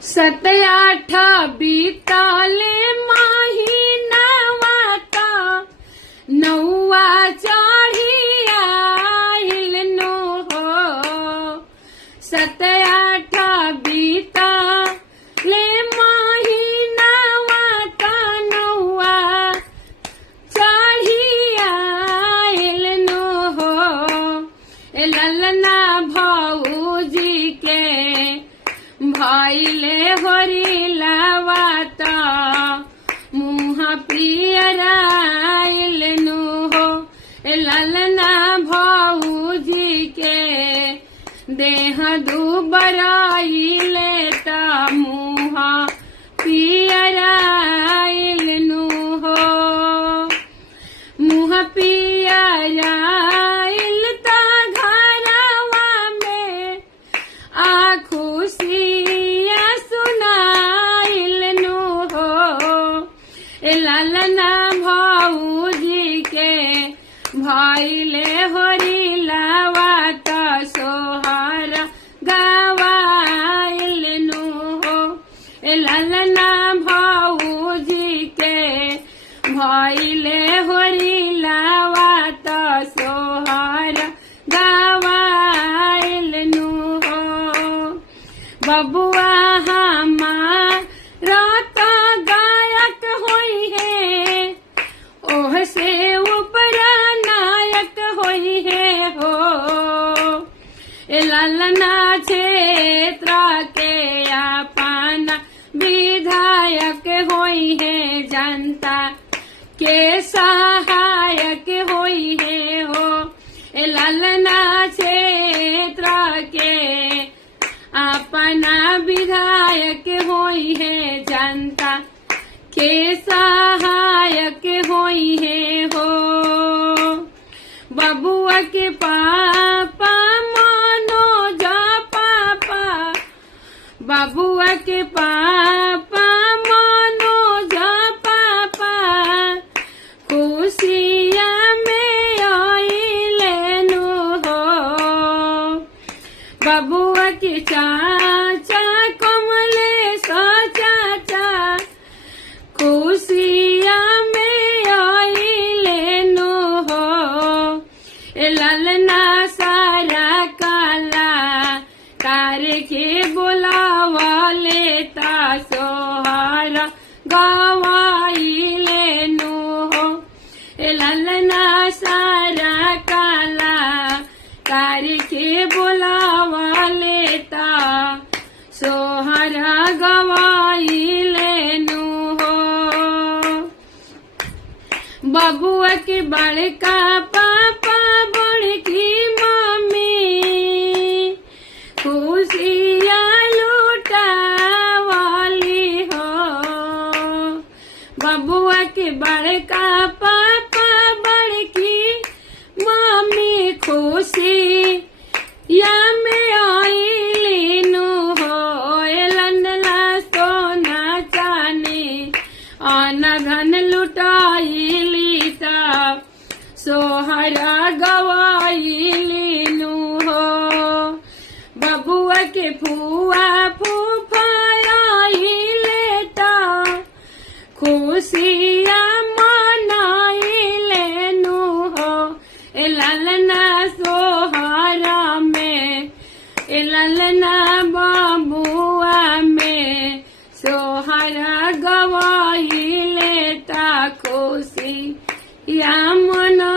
7 8 बीताले महिनावाता 9 चढ़ी आइल नो हो। 7 8 बीताले महिनावाता 9 चढ़ी आइल नो हो। ललना भौजी के भइले होरी लावाता मुँह पियराइल नु हो। ललना भौजी के देह दुबराइले ता मुँह पियराइल नु हो। मुँह पियराइल ता घरवा में आ खुशिया सुनाइल नु हो। ललना भौजी के भइले होरी लावाता सोहर गवाइल नु हो। ललना भौजी के भइले होरी लावाता सोहर गवाइल नु हो। बबुआ हमारा तो गायक होई है ओह से ऊपरा नायक होई है हो। ललना क्षेत्र के अपना विधायक होई है जनता के सहायक होई है हो। ललना क्षेत्र के अपना विधायक होई है जनता के सहायक होई है हो। बबुआ के पापा मनोज पापा बबुआ के पापा मनोज पापा खुशिया में आइले नु हो। बबुआ के चाचा कमलेश चाचा खुशिया में आइले नु हो। ललना सारा काला कार के बुलावाले ता सोहर गवाइले नु हो। ललना सारा काला कार के बुलावाले ता सोहर गवाइले नु हो। बबुआ के बड़का पापा बड़की मम्मी खुशिया लुटावाली हो। बबुआ के बड़का पापा बड़की मम्मी खुशी या में आइली नु हो। ललना सोना चानी आना धन लुटाइली ता सोहरा गवाइली नु हो। बबुआ के फुआ फूफा आइले ता खुशिया मनाइले नु हो। ललना सोहरा में ललना बबुआ में सोहरा गवाइले ता खुशिया मना